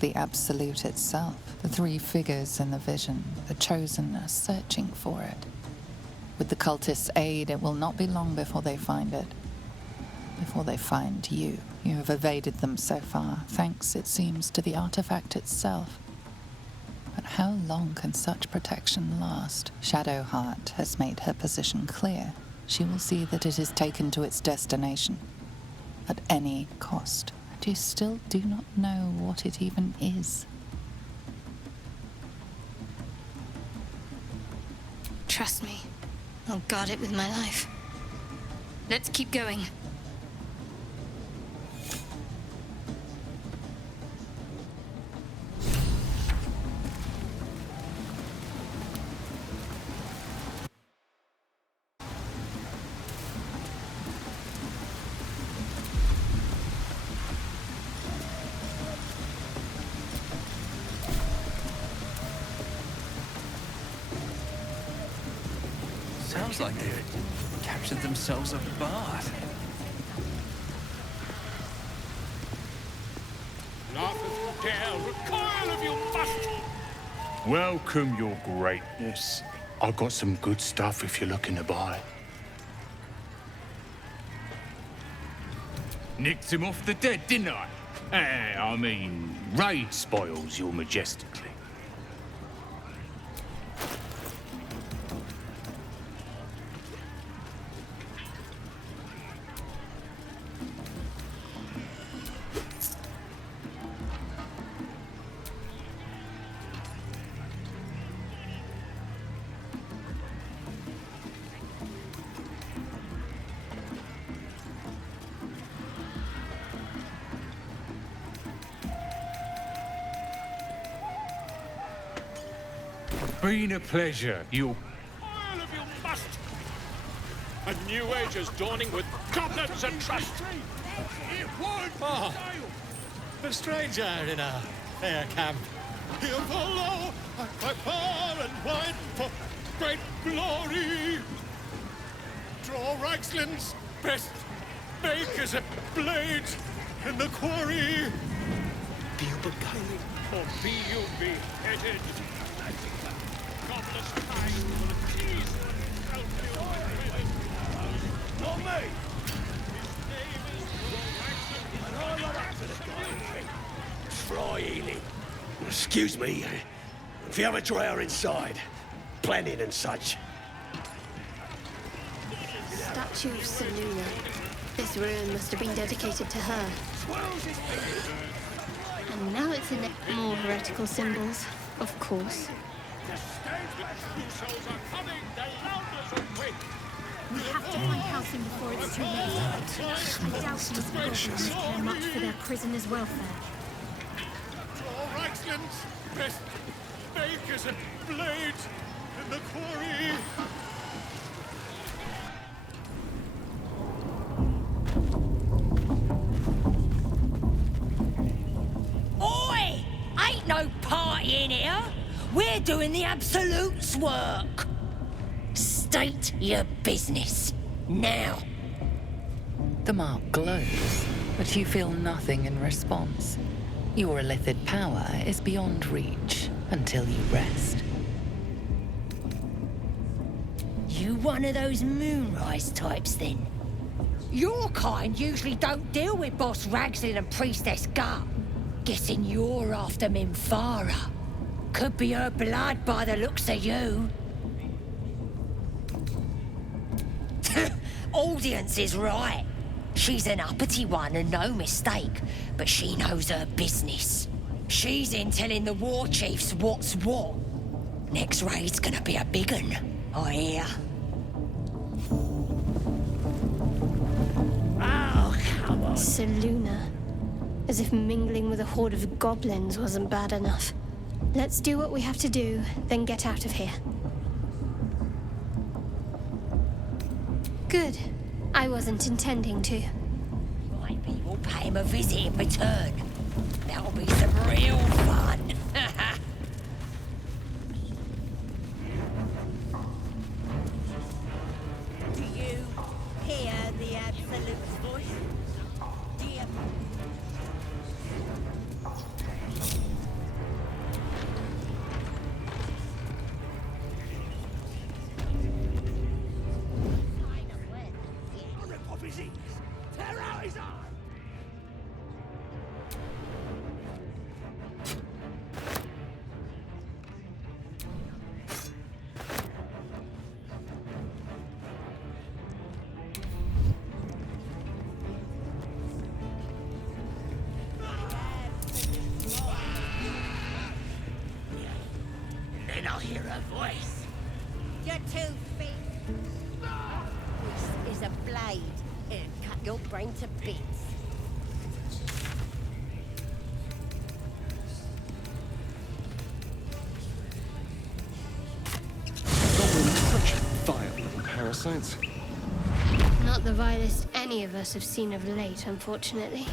The Absolute itself, the three figures in the vision, the Chosen are searching for it. With the cultists' aid, it will not be long before they find it. Before they find you. You have evaded them so far, thanks, it seems, to the artifact itself. But how long can such protection last? Shadowheart has made her position clear. She will see that it is taken to its destination. At any cost. And you still do not know what it even is. Trust me. I'll guard it with my life. Let's keep going. Sounds like they've captured themselves a bard. Laugheth dare recoil if you must! Welcome, your greatness. I've got some good stuff if you're looking to buy. Nicked him off the dead, didn't I? I mean, raid spoils your majestically. Been a pleasure, you... All of you must! A new age is dawning with goblins and trust! It would! Oh, a stranger in a fair camp. Here follow, by far and wide, for great glory! Draw Reichsland's best bakers and blades in the quarry! Be you beguiling, Or be you beheaded! Godless kind will tease and help you. Not me! His name is and I'm not up to the guy. Try healing. Excuse me, if you have a drawer inside, planning and such. Statue of Seluna. This ruin must have been dedicated to her. And now it's in more heretical symbols, of course. We have to find Halcyon before it's too late. I doubt these goblins care much for their prisoner's welfare. Draw Reichsland's best bakers and blades in the quarry! Oi! Ain't no party in here! We're doing the Absolute's work! State your business, now! The mark glows, but you feel nothing in response. Your illithid power is beyond reach until you rest. You one of those moonrise types, then? Your kind usually don't deal with Boss Ragslin and Priestess Gut. Guessing you're after Minfara. Could be her blood by the looks of you. Audience is right. She's an uppity one and no mistake, but she knows her business. She's in telling the war chiefs what's what. Next raid's gonna be a big un, I hear. Oh, come on. Seluna. As if mingling with a horde of goblins wasn't bad enough. Let's do what we have to do, then get out of here. Good. I wasn't intending to. Maybe we'll pay him a visit in return. That'll be some real fun. Do you hear the Absolute's voice? Do you... Then I'll hear her voice. You're 2 feet. This is a blade. It'll cut your brain to bits. Goblin, such vile little parasites. Not the vilest any of us have seen of late, unfortunately.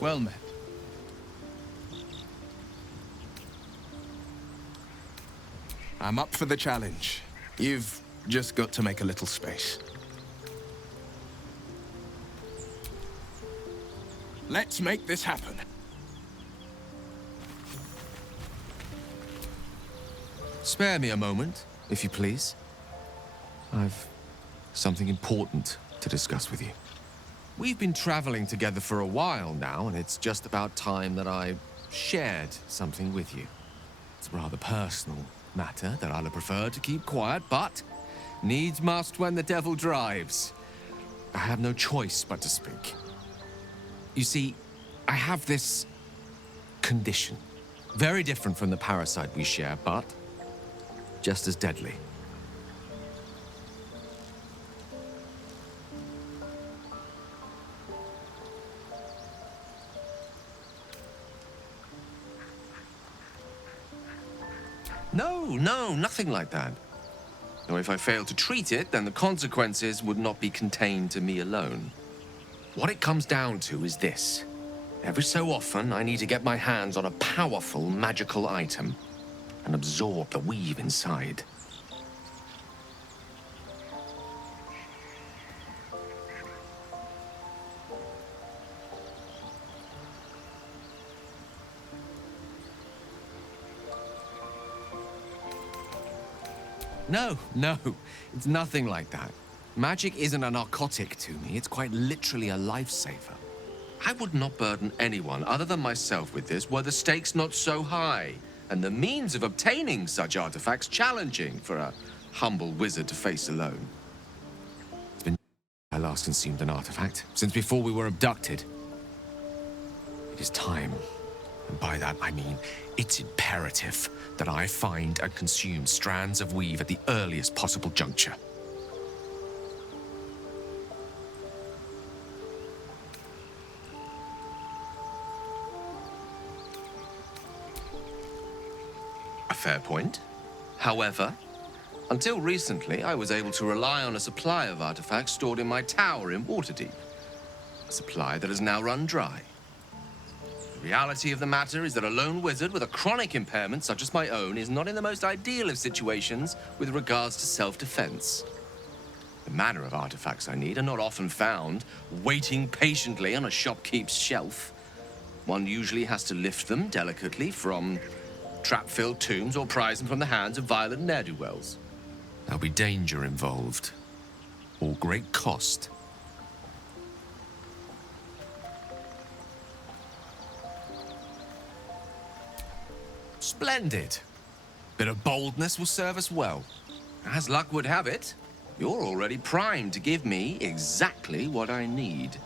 Well met. I'm up for the challenge. You've just got to make a little space. Let's make this happen. Spare me a moment, if you please. I've something important to discuss with you. We've been traveling together for a while now, and it's just about time that I shared something with you. It's a rather personal matter that I'd have preferred to keep quiet, but needs must when the devil drives. I have no choice but to speak. You see, I have this condition. Very different from the parasite we share, but just as deadly. No, nothing like that. Though if I fail to treat it, then the consequences would not be contained to me alone. What it comes down to is this. Every so often, I need to get my hands on a powerful magical item and absorb the weave inside. No, it's nothing like that. Magic isn't a narcotic to me, it's quite literally a lifesaver. I would not burden anyone other than myself with this were the stakes not so high, and the means of obtaining such artifacts challenging for a humble wizard to face alone. It's been I last consumed an artifact, since before we were abducted. It is time, and by that I mean it's imperative that I find and consume strands of weave at the earliest possible juncture. A fair point. However, until recently, I was able to rely on a supply of artifacts stored in my tower in Waterdeep. A supply that has now run dry. The reality of the matter is that a lone wizard with a chronic impairment such as my own is not in the most ideal of situations with regards to self-defense. The manner of artifacts I need are not often found waiting patiently on a shopkeep's shelf. One usually has to lift them delicately from trap-filled tombs or prise them from the hands of violent ne'er-do-wells. There'll be danger involved, or great cost. Splendid. Bit of boldness will serve us well. As luck would have it, you're already primed to give me exactly what I need.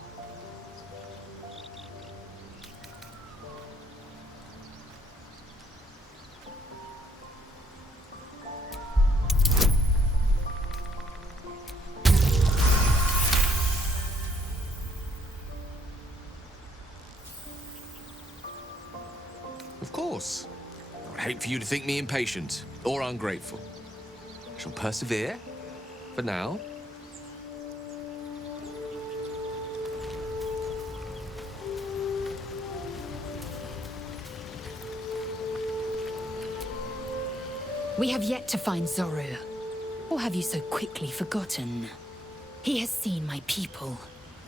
Of course. I would hate for you to think me impatient or ungrateful. I shall persevere, for now. We have yet to find Zoru. Or have you so quickly forgotten? He has seen my people,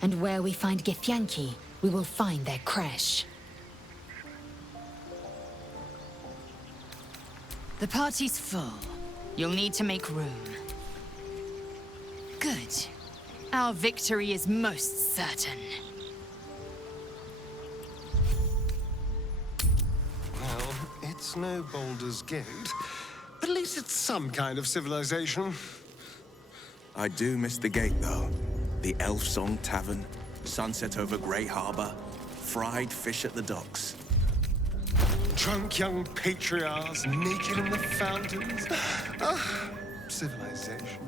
and where we find Githyanki, we will find their crash. The party's full. You'll need to make room. Good. Our victory is most certain. Well, it's no Baldur's Gate. But at least it's some kind of civilization. I do miss the gate, though. The Elf Song Tavern, sunset over Grey Harbor, fried fish at the docks. Drunk young patriarchs naked in the fountains. Ah, civilization.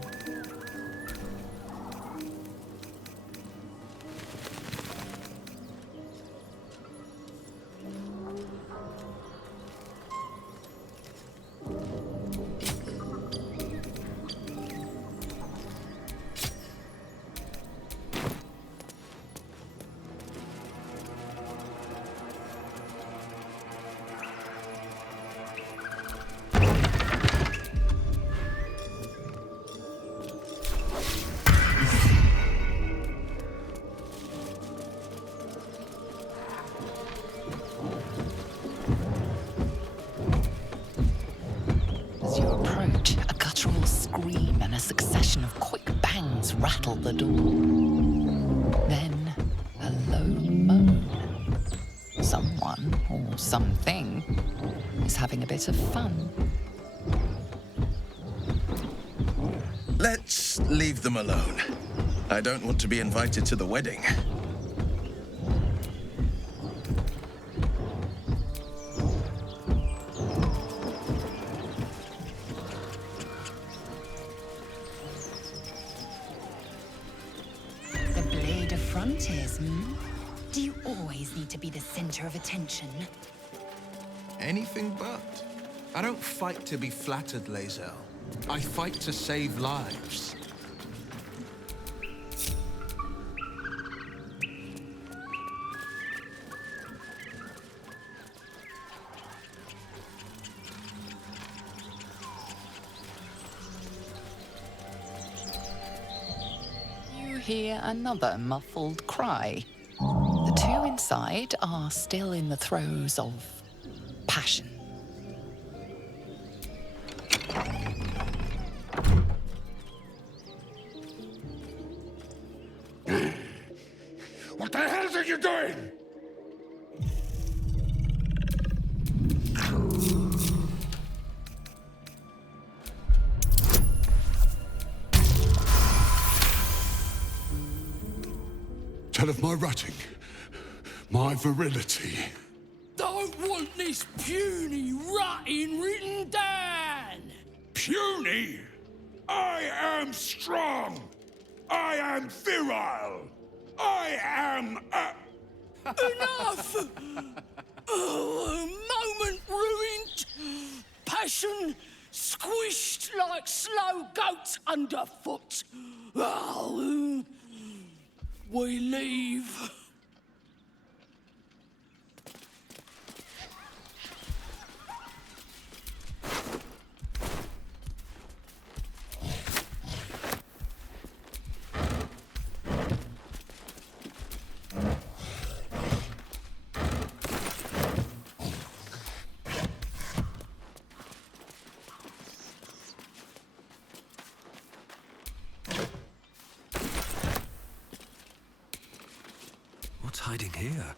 As you approach, a guttural scream and a succession of quick bangs rattle the door. Then, a low moan. Someone, or something, is having a bit of fun. Let's leave them alone. I don't want to be invited to the wedding. The blade of frontiers, hmm? Do you always need to be the center of attention? Anything but. I don't fight to be flattered, Lae'zel. I fight to save lives. You hear another muffled cry. The two inside are still in the throes of passion. What the hell are you doing? Tell of my rutting, my virility. Don't want this puny rutting written down! Puny? I am strong. I am virile. I am Enough! Oh, a moment ruined. Passion squished like slow goats underfoot. Oh, we leave. What's hiding here?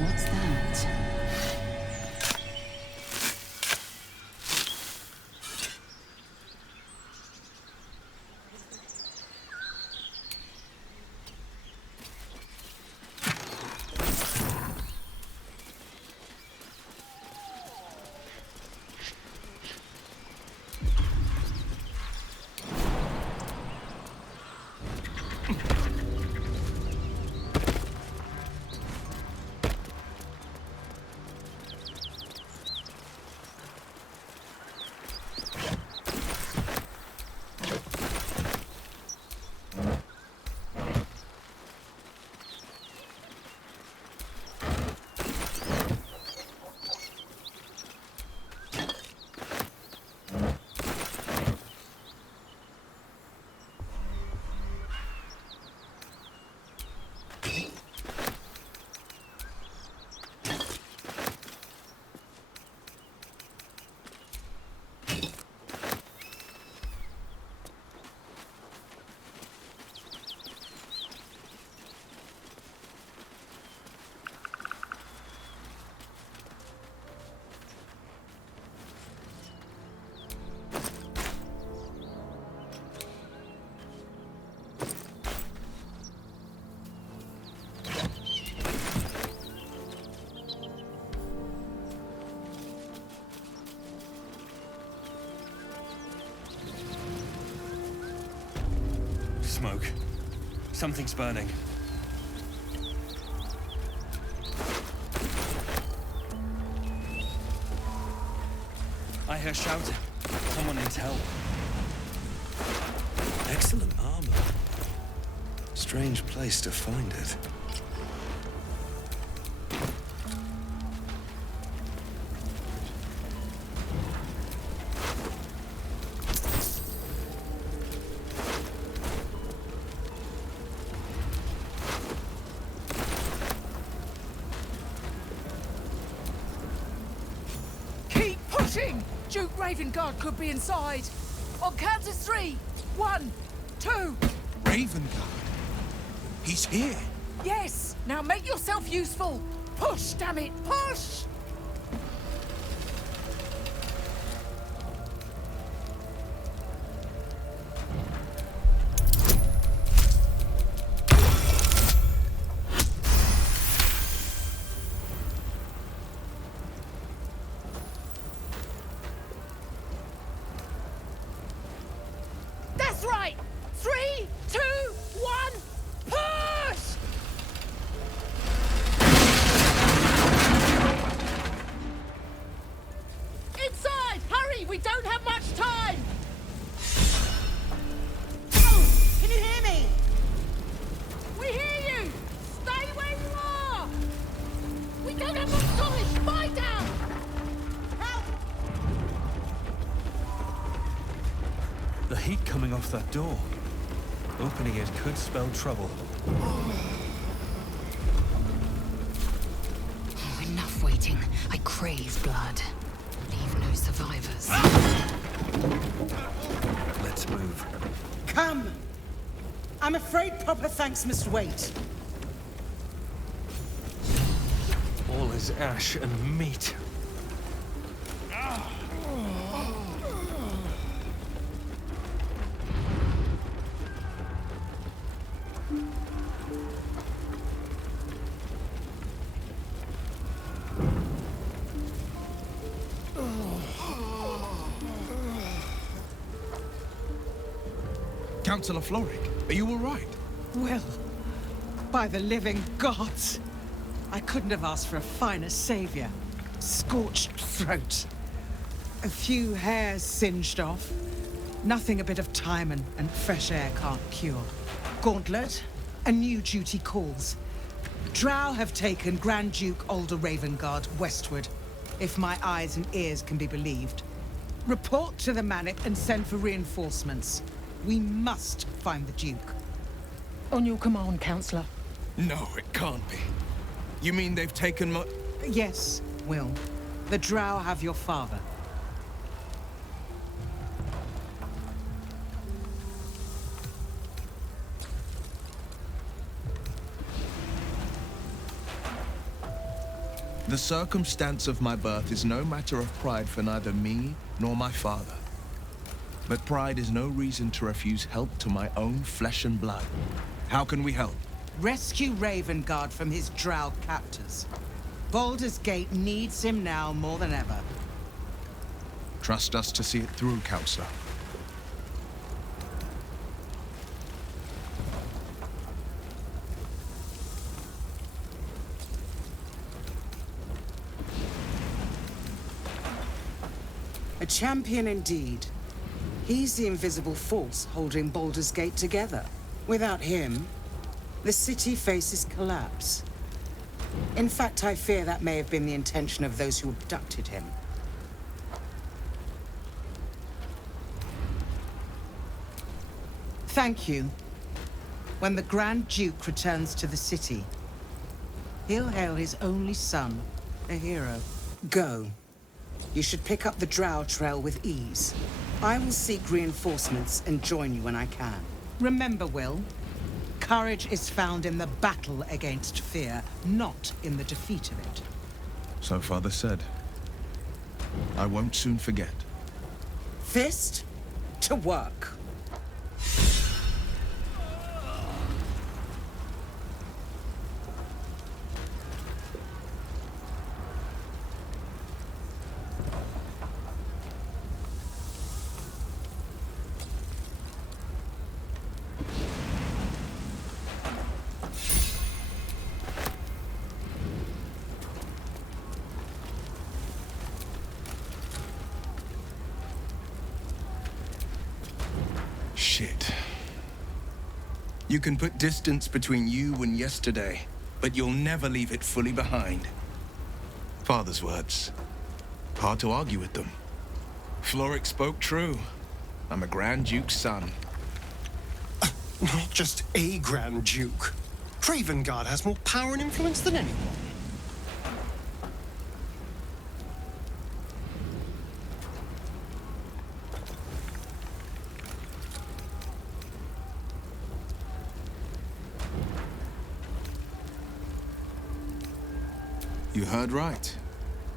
What's that? smoke. Something's burning. I hear shouting. Someone needs help. Excellent armor. Strange place to find it. Keep pushing! Duke Ravengard could be inside. On count of 3. 1, 2. Ravengard? He's here. Yes! Now make yourself useful! Push, damn it! Push! That's right! 3, 2, 1, push! Inside! Hurry! We don't have much time! Oh, can you hear me? We hear you! Stay where you are! We don't have much time! Spy down! Help! The heat coming off that door. Opening it could spell trouble. Enough waiting. I crave blood. Leave no survivors. Let's move. Come! I'm afraid proper thanks must wait. All is ash and meat. Councillor Floric, are you all right? Well, by the living gods, I couldn't have asked for a finer savior. Scorched throat. A few hairs singed off. Nothing a bit of time and fresh air can't cure. Gauntlet, a new duty calls. Drow have taken Grand Duke Alder Ravengard westward, if my eyes and ears can be believed. Report to the Manip and send for reinforcements. We must find the Duke. On your command, Councillor. No, it can't be. You mean they've taken my... Yes, Will. The Drow have your father. The circumstance of my birth is no matter of pride for neither me nor my father. But pride is no reason to refuse help to my own flesh and blood. How can we help? Rescue Ravengard from his Drow captors. Baldur's Gate needs him now more than ever. Trust us to see it through, Councillor. A champion indeed. He's the invisible force holding Baldur's Gate together. Without him, the city faces collapse. In fact, I fear that may have been the intention of those who abducted him. Thank you. When the Grand Duke returns to the city, he'll hail his only son a hero. Go. You should pick up the Drow trail with ease. I will seek reinforcements and join you when I can. Remember, Will, courage is found in the battle against fear, not in the defeat of it. So Father said. I won't soon forget. Fist to work. You can put distance between you and yesterday, but you'll never leave it fully behind. Father's words. Hard to argue with them. Floric spoke true. I'm a Grand Duke's son. Not just a Grand Duke. Dravengard has more power and influence than anyone. You heard right.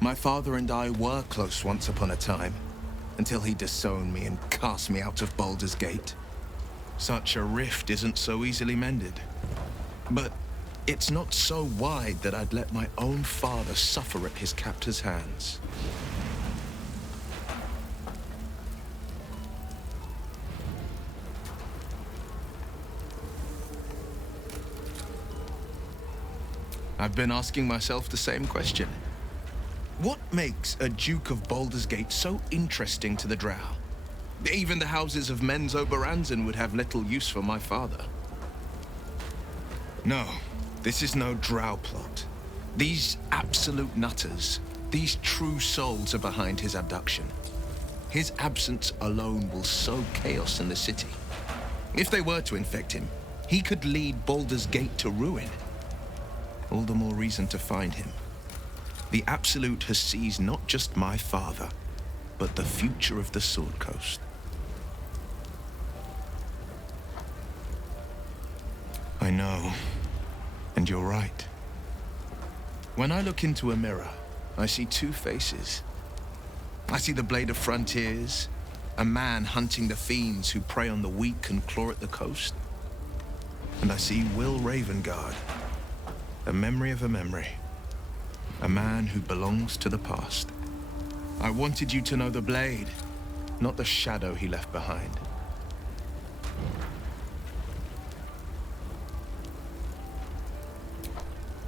My father and I were close once upon a time, until he disowned me and cast me out of Baldur's Gate. Such a rift isn't so easily mended. But it's not so wide that I'd let my own father suffer at his captor's hands. I've been asking myself the same question. What makes a Duke of Baldur's Gate so interesting to the Drow? Even the houses of Men's Oberanzen would have little use for my father. No, this is no Drow plot. These absolute nutters, these true souls are behind his abduction. His absence alone will sow chaos in the city. If they were to infect him, he could lead Baldur's Gate to ruin. All the more reason to find him. The Absolute has seized not just my father, but the future of the Sword Coast. I know, and you're right. When I look into a mirror, I see two faces. I see the Blade of Frontiers, a man hunting the fiends who prey on the weak and claw at the coast. And I see Will Ravengard, a memory of a memory. A man who belongs to the past. I wanted you to know the Blade, not the shadow he left behind.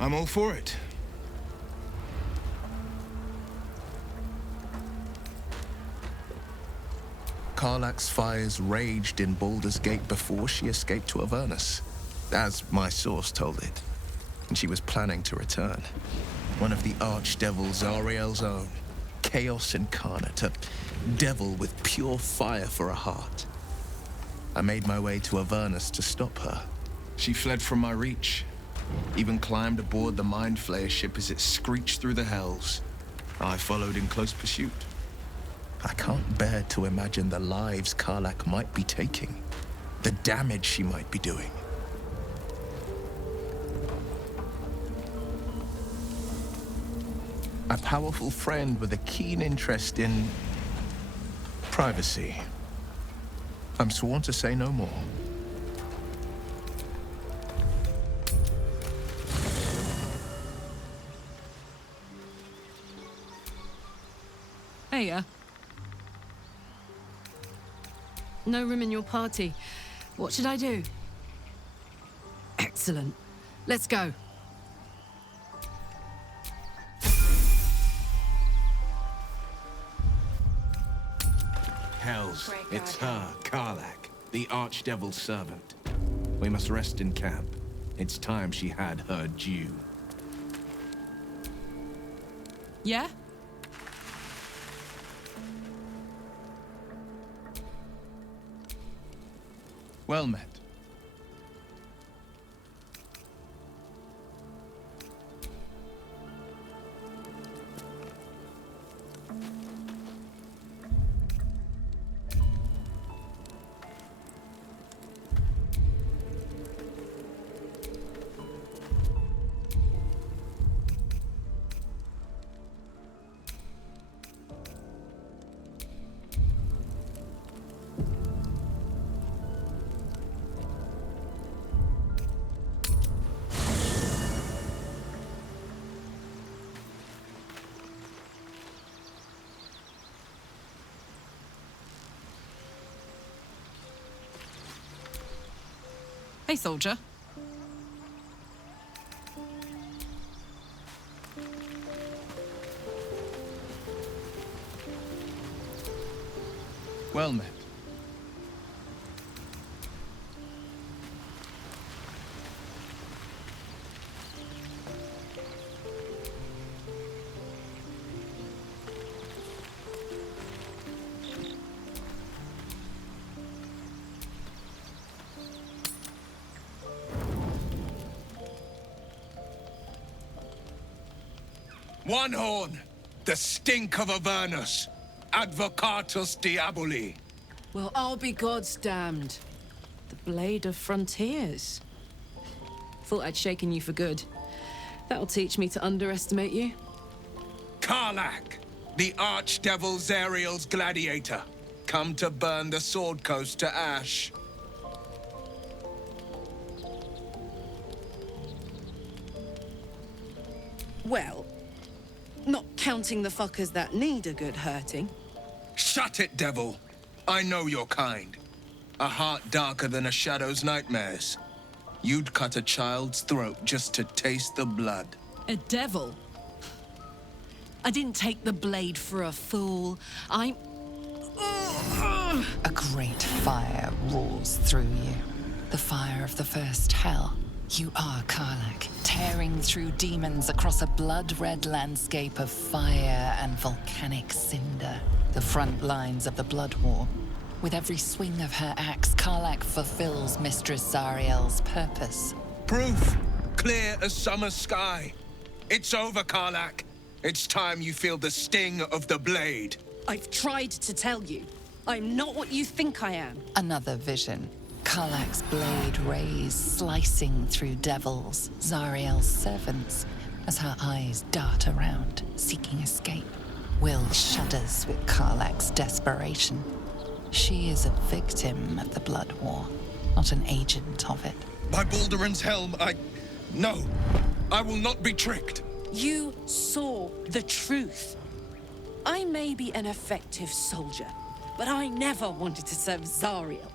I'm all for it. Karlach's fires raged in Baldur's Gate before she escaped to Avernus, as my source told it. And she was planning to return. One of the archdevils Zariel's own, Chaos Incarnate, a devil with pure fire for a heart. I made my way to Avernus to stop her. She fled from my reach, even climbed aboard the Mind Flayer ship as it screeched through the hells. I followed in close pursuit. I can't bear to imagine the lives Karlach might be taking, the damage she might be doing. A powerful friend with a keen interest in privacy. I'm sworn to say no more. Hey, no room in your party. What should I do? Excellent. Let's go. Hells, it's her, Karlach, the Archdevil's servant. We must rest in camp. It's time she had her due. Yeah? Well met. Hey, soldier. Well met. One horn, the stink of Avernus, advocatus diaboli. Well, I'll be God's damned. The Blade of Frontiers. Thought I'd shaken you for good. That'll teach me to underestimate you. Karlach, the Archdevil Zariel's gladiator, come to burn the Sword Coast to ash. Well, not counting the fuckers that need a good hurting. Shut it, devil. I know your kind. A heart darker than a shadow's nightmares. You'd cut a child's throat just to taste the blood. A devil? I didn't take the blade for a fool. I'm... A great fire roars through you. The fire of the first hell. You are Karlach, tearing through demons across a blood-red landscape of fire and volcanic cinder. The front lines of the Blood War. With every swing of her axe, Karlach fulfills Mistress Zariel's purpose. Proof! Clear as summer sky. It's over, Karlach. It's time you feel the sting of the blade. I've tried to tell you. I'm not what you think I am. Another vision. Karlach's blade rays slicing through devils, Zariel's servants, as her eyes dart around, seeking escape. Will shudders with Karlach's desperation. She is a victim of the Blood War, not an agent of it. By Balduran's helm, No, I will not be tricked. You saw the truth. I may be an effective soldier, but I never wanted to serve Zariel.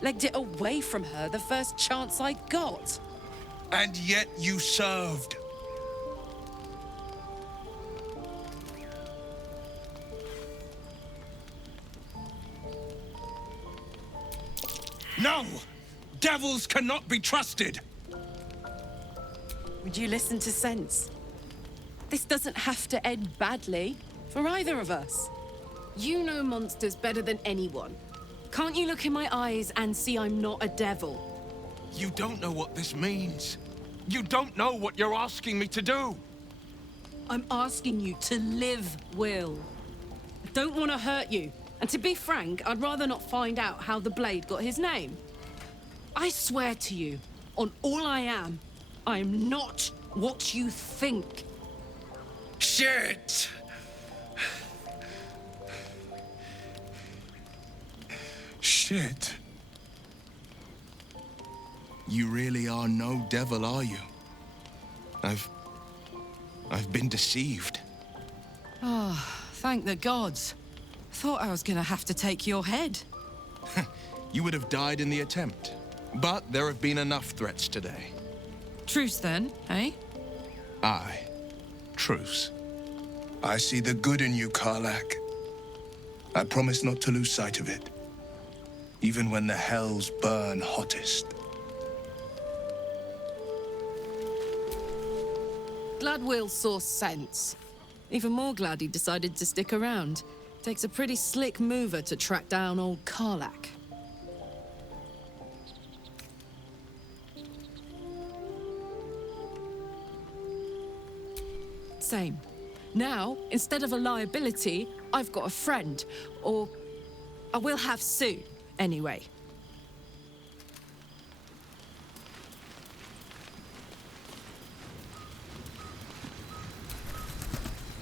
Legged it away from her the first chance I got. And yet you served. No! Devils cannot be trusted! Would you listen to sense? This doesn't have to end badly for either of us. You know monsters better than anyone. Can't you look in my eyes and see I'm not a devil? You don't know what this means. You don't know what you're asking me to do. I'm asking you to live, Will. I don't want to hurt you. And to be frank, I'd rather not find out how the Blade got his name. I swear to you, on all I am not what you think. Shit! Shit. You really are no devil, are you? I've been deceived. Oh, thank the gods. Thought I was gonna have to take your head. You would have died in the attempt. But there have been enough threats today. Truce then, eh? Aye. Truce. I see the good in you, Karlach. I promise not to lose sight of it. Even when the hells burn hottest. Glad Will saw sense. Even more glad he decided to stick around. Takes a pretty slick mover to track down old Karlach. Same. Now, instead of a liability, I've got a friend. Or I will have soon, anyway.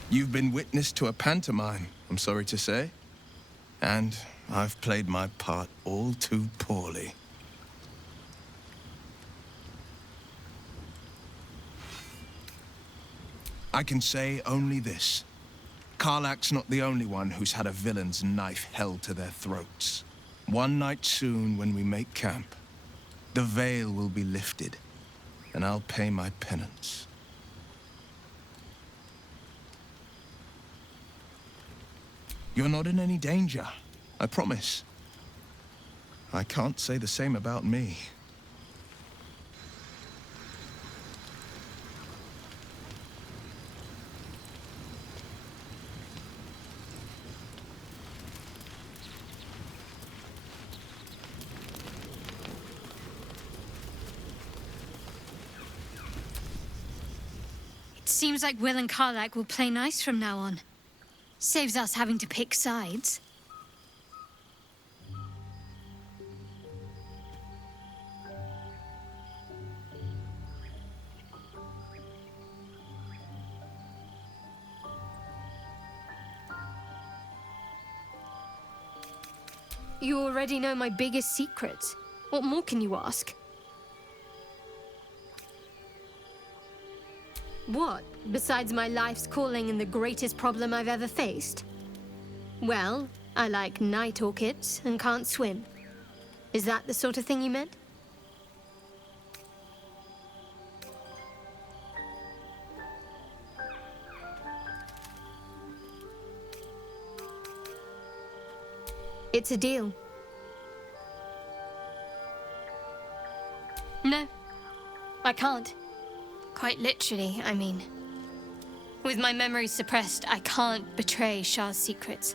You've been witness to a pantomime, I'm sorry to say. And I've played my part all too poorly. I can say only this. Karlach's not the only one who's had a villain's knife held to their throats. One night soon, when we make camp, the veil will be lifted, and I'll pay my penance. You're not in any danger, I promise. I can't say the same about me. Seems like Will and Karlak will play nice from now on. Saves us having to pick sides. You already know my biggest secrets. What more can you ask? What, besides my life's calling and the greatest problem I've ever faced? Well, I like night orchids and can't swim. Is that the sort of thing you meant? It's a deal. No, I can't. Quite literally, I mean. With my memory suppressed, I can't betray Shah's secrets.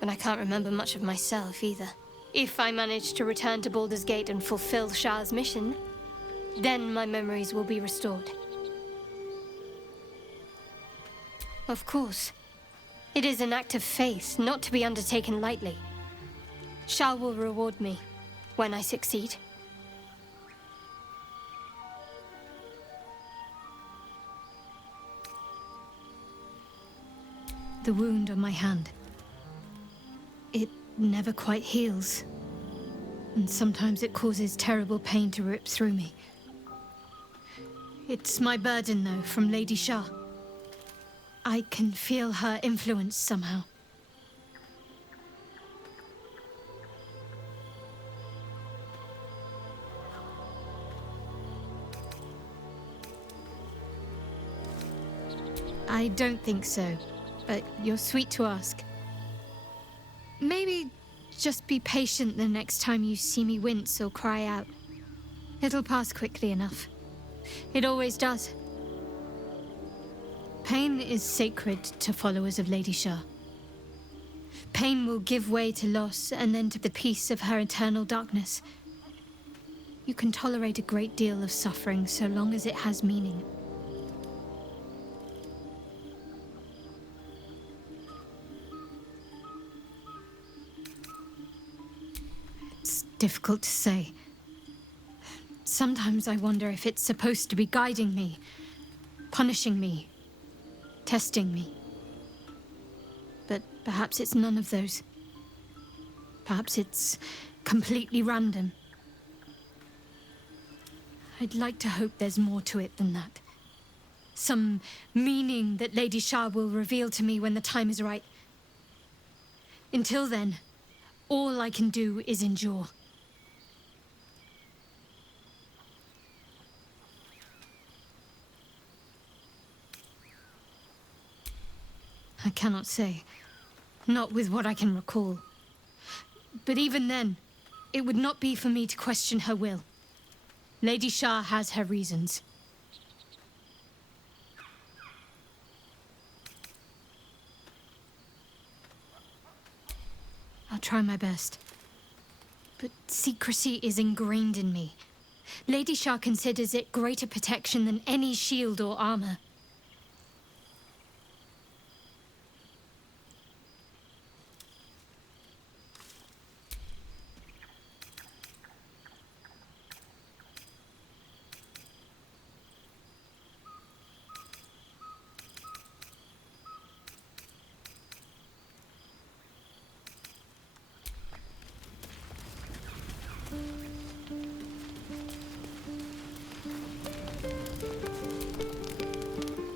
But I can't remember much of myself either. If I manage to return to Baldur's Gate and fulfill Shah's mission, then my memories will be restored. Of course. It is an act of faith, not to be undertaken lightly. Shah will reward me when I succeed. The wound on my hand. It never quite heals. And sometimes it causes terrible pain to rip through me. It's my burden, though, from Lady Shah. I can feel her influence somehow. I don't think so, but you're sweet to ask. Maybe just be patient the next time you see me wince or cry out. It'll pass quickly enough. It always does. Pain is sacred to followers of Lady Shah. Pain will give way to loss and then to the peace of her eternal darkness. You can tolerate a great deal of suffering so long as it has meaning. It's difficult to say. Sometimes I wonder if it's supposed to be guiding me, punishing me, testing me. But perhaps it's none of those. Perhaps it's completely random. I'd like to hope there's more to it than that. Some meaning that Lady Shah will reveal to me when the time is right. Until then, all I can do is endure. I cannot say. Not with what I can recall. But even then, it would not be for me to question her will. Lady Shah has her reasons. I'll try my best. But secrecy is ingrained in me. Lady Shah considers it greater protection than any shield or armor.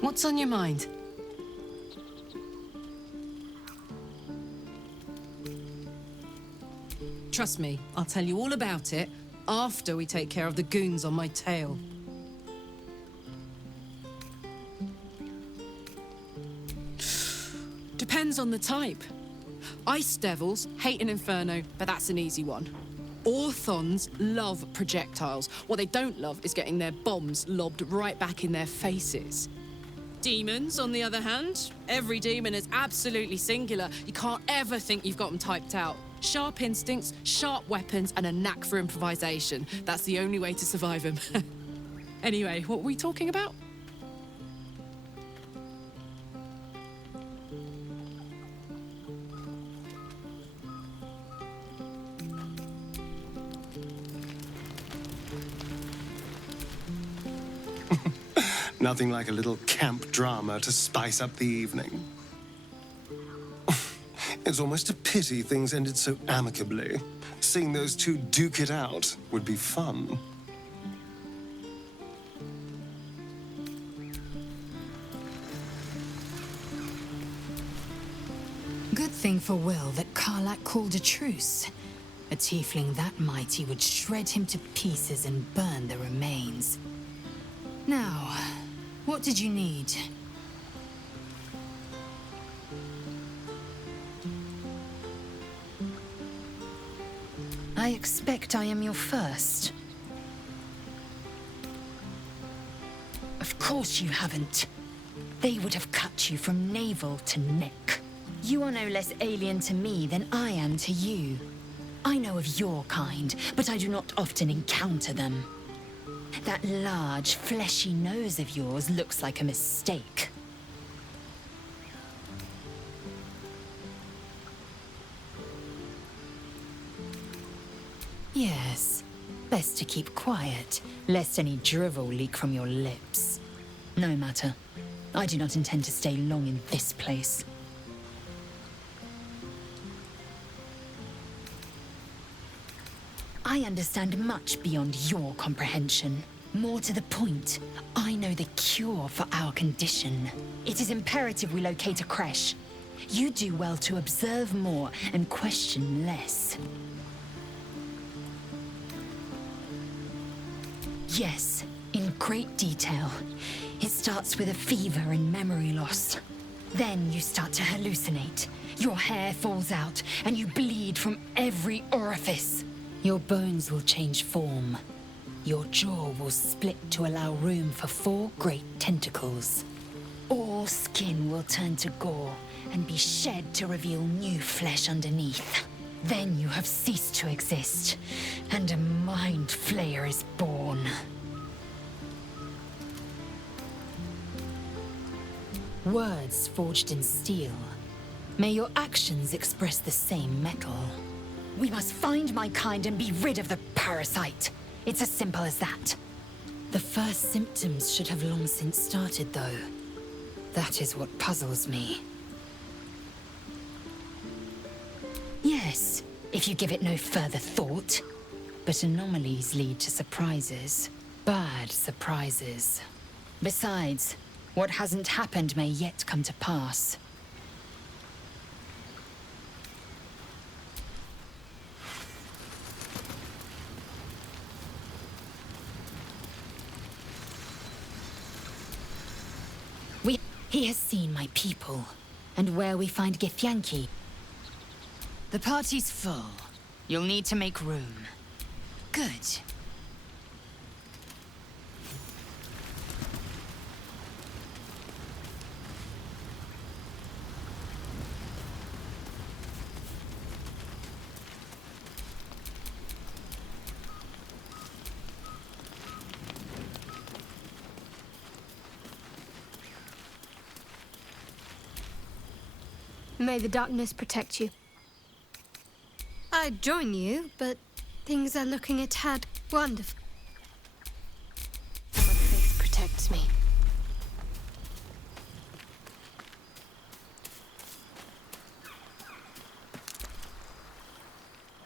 What's on your mind? Trust me, I'll tell you all about it after we take care of the goons on my tail. Depends on the type. Ice devils hate an inferno, but that's an easy one. Orthons love projectiles. What they don't love is getting their bombs lobbed right back in their faces. Demons, on the other hand, every demon is absolutely singular. You can't ever think you've got them typed out. Sharp instincts, sharp weapons, and a knack for improvisation. That's the only way to survive them. Anyway, what were we talking about? Nothing like a little camp drama to spice up the evening. It's almost a pity things ended so amicably. Seeing those two duke it out would be fun. Good thing for Will that Karlach called a truce. A tiefling that mighty would shred him to pieces and burn the remains. Now, what did you need? I expect I am your first. Of course you haven't. They would have cut you from navel to neck. You are no less alien to me than I am to you. I know of your kind, but I do not often encounter them. That large, fleshy nose of yours looks like a mistake. Yes, best to keep quiet, lest any drivel leak from your lips. No matter. I do not intend to stay long in this place. I understand much beyond your comprehension. More to the point, I know the cure for our condition. It is imperative we locate a creche. You do well to observe more and question less. Yes, in great detail. It starts with a fever and memory loss. Then you start to hallucinate. Your hair falls out and you bleed from every orifice. Your bones will change form. Your jaw will split to allow room for 4 great tentacles. All skin will turn to gore and be shed to reveal new flesh underneath. Then you have ceased to exist, and a mind flayer is born. Words forged in steel. May your actions express the same metal. We must find my kind and be rid of the parasite. It's as simple as that. The first symptoms should have long since started, though. That is what puzzles me. Yes, if you give it no further thought. But anomalies lead to surprises. Bad surprises. Besides, what hasn't happened may yet come to pass. He has seen my people, and where we find Githyanki. The party's full. You'll need to make room. Good. May the darkness protect you. I'd join you, but things are looking a tad wonderful. My faith protects me.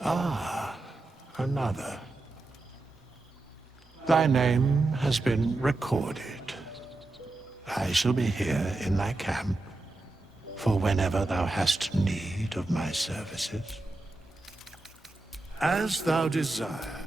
Ah, another. Thy name has been recorded. I shall be here in thy camp for whenever thou hast need of my services. As thou desire.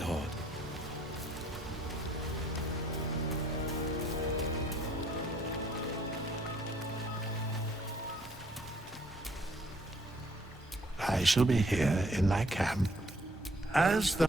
it hard. I shall be here in thy camp as the...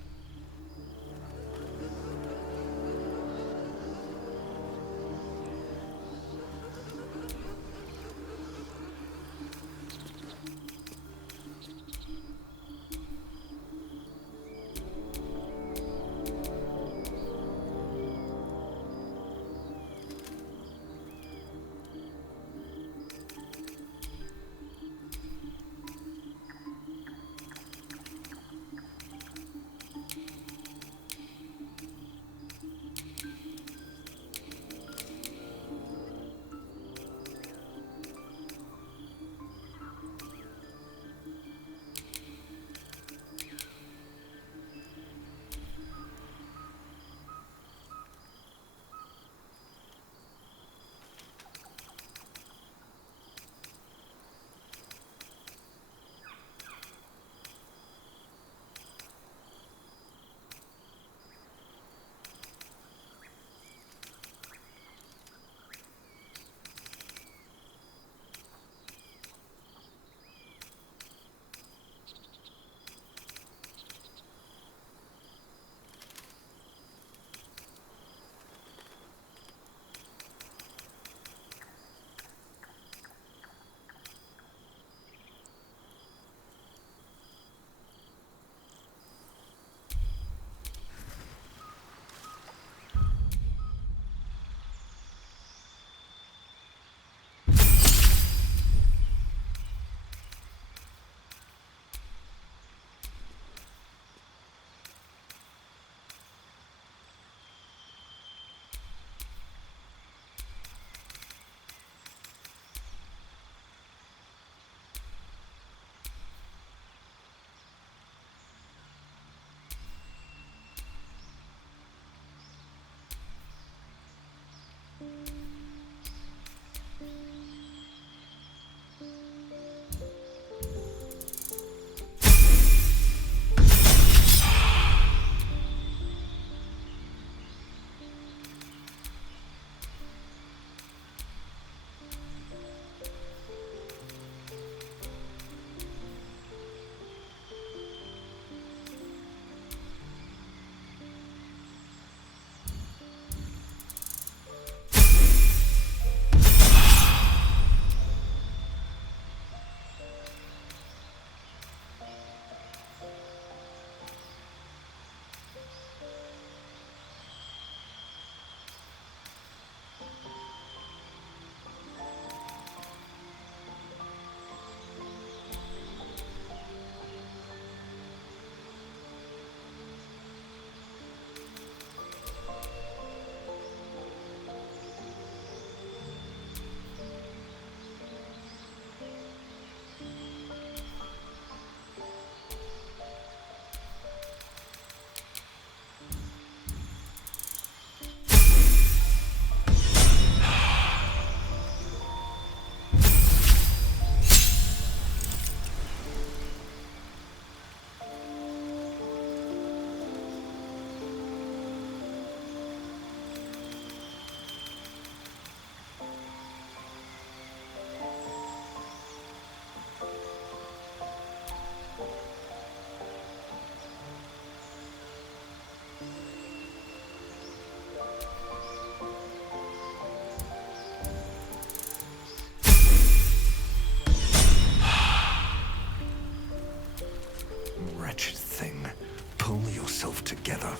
together.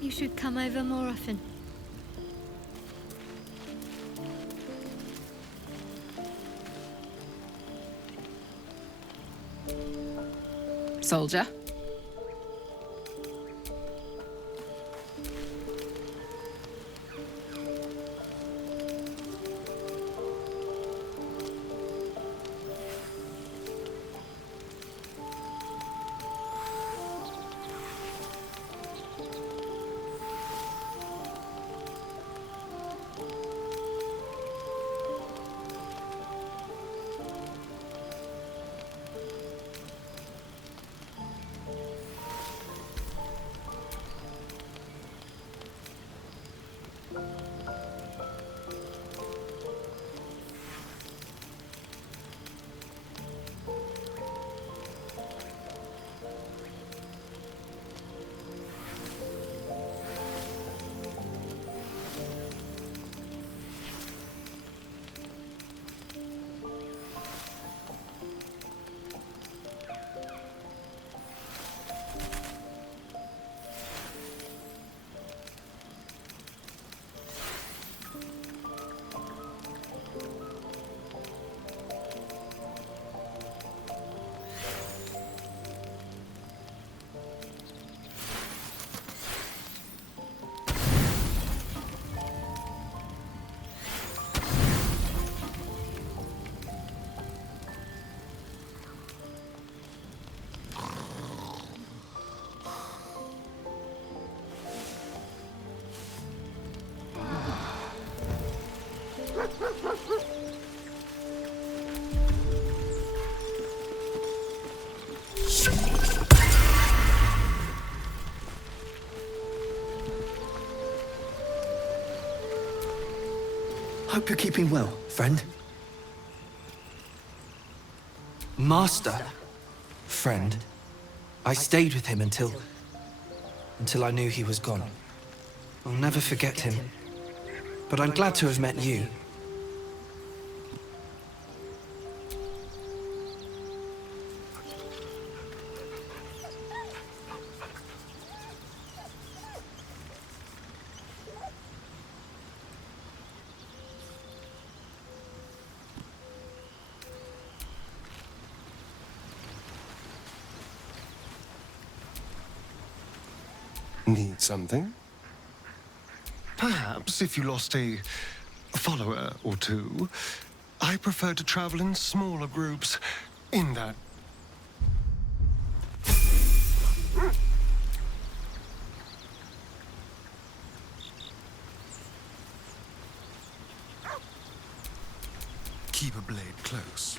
You should come over more often. Soldier? Hope you're keeping well, friend. Master? Friend? I stayed with him until I knew he was gone. I'll never forget him. But I'm glad to have met you. Need something? Perhaps if you lost a follower or two, I prefer to travel in smaller groups. In that... Keep a blade close.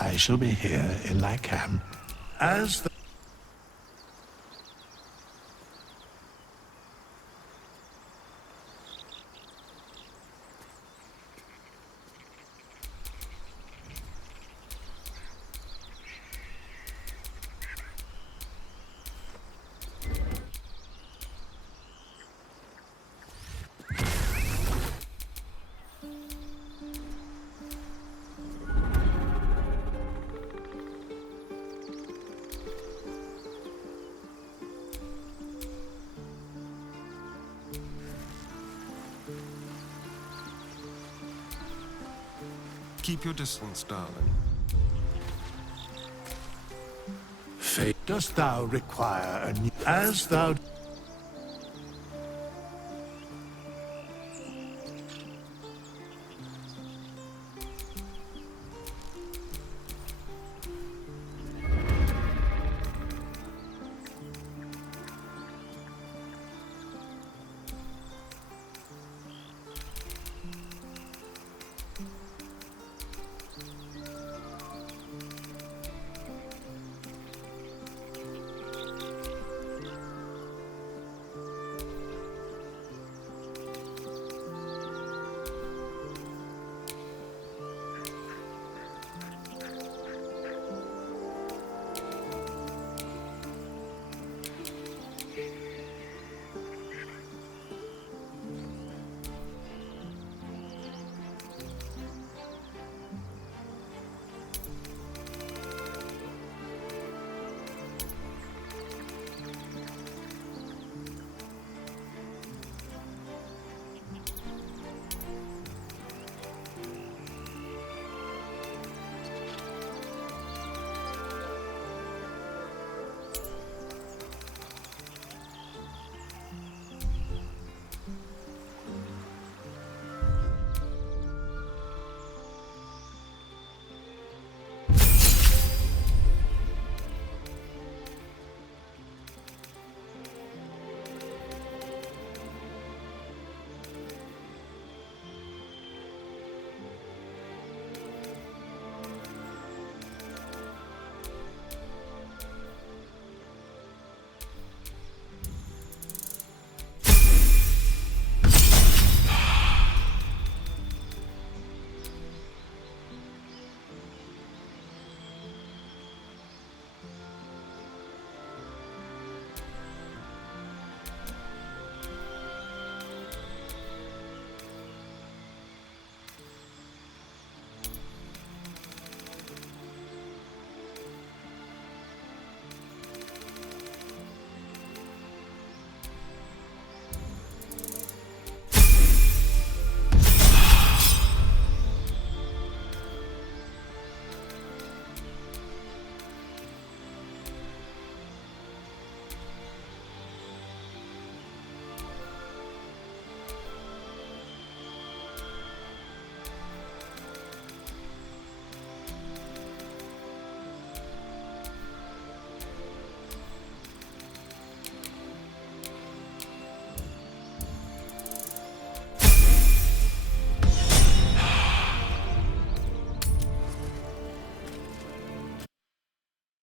I shall be here in thy camp. As the Keep your distance, darling. fate dost thou require a new... As thou...